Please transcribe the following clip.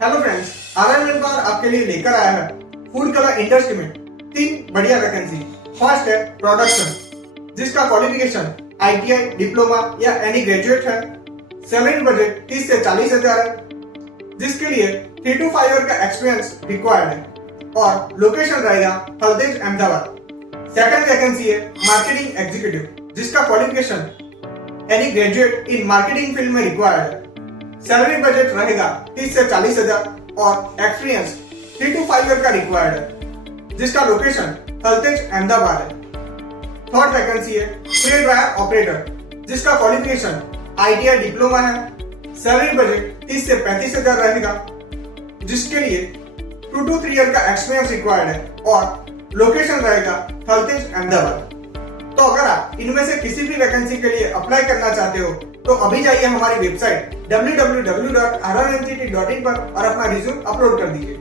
Hello friends, आरएनएल बार आपके लिए लेकर आया है फूड कलर इंडस्ट्री में 3 बढ़िया वैकेंसी। फर्स्ट है प्रोडक्शन, जिसका क्वालिफिकेशन आईटीआई, डिप्लोमा या एनी ग्रेजुएट है। सैलरी बजट 30 से 40 हजार है, जिसके लिए 3 to 5 ईयर का एक्सपीरियंस रिक्वायर्ड है और लोकेशन रहेगा हल्देज, अहमदाबाद। सेकंड वैकेंसी है मार्केटिंग एग्जीक्यूटिव, जिसका qualification any graduate in marketing field में रिक्वायर्ड है। सैलरी बजट रहेगा 30 से 40 हजार और एक्सपीरियंस 3 to 5 ईयर का रिक्वायर्ड है, जिसका लोकेशन हल्देज, अहमदाबाद है। थर्ड वैकेंसी है स्प्रे ड्रायर ऑपरेटर, जिसका क्वालिफिकेशन आईटीआई, डिप्लोमा है। सैलरी बजट 30 से 35 हजार रहेगा, जिसके लिए 2 to 3 ईयर का एक्सपीरियंस रिक्वायर्ड है और लोकेशन रहेगा हल्देज, अहमदाबाद। तो अगर आप इनमें से किसी भी वैकेंसी के लिए अप्लाई करना चाहते हो तो अभी जाइए हमारी वेबसाइट www.rrnct.in पर और अपना रिज्यूम अपलोड कर दीजिए।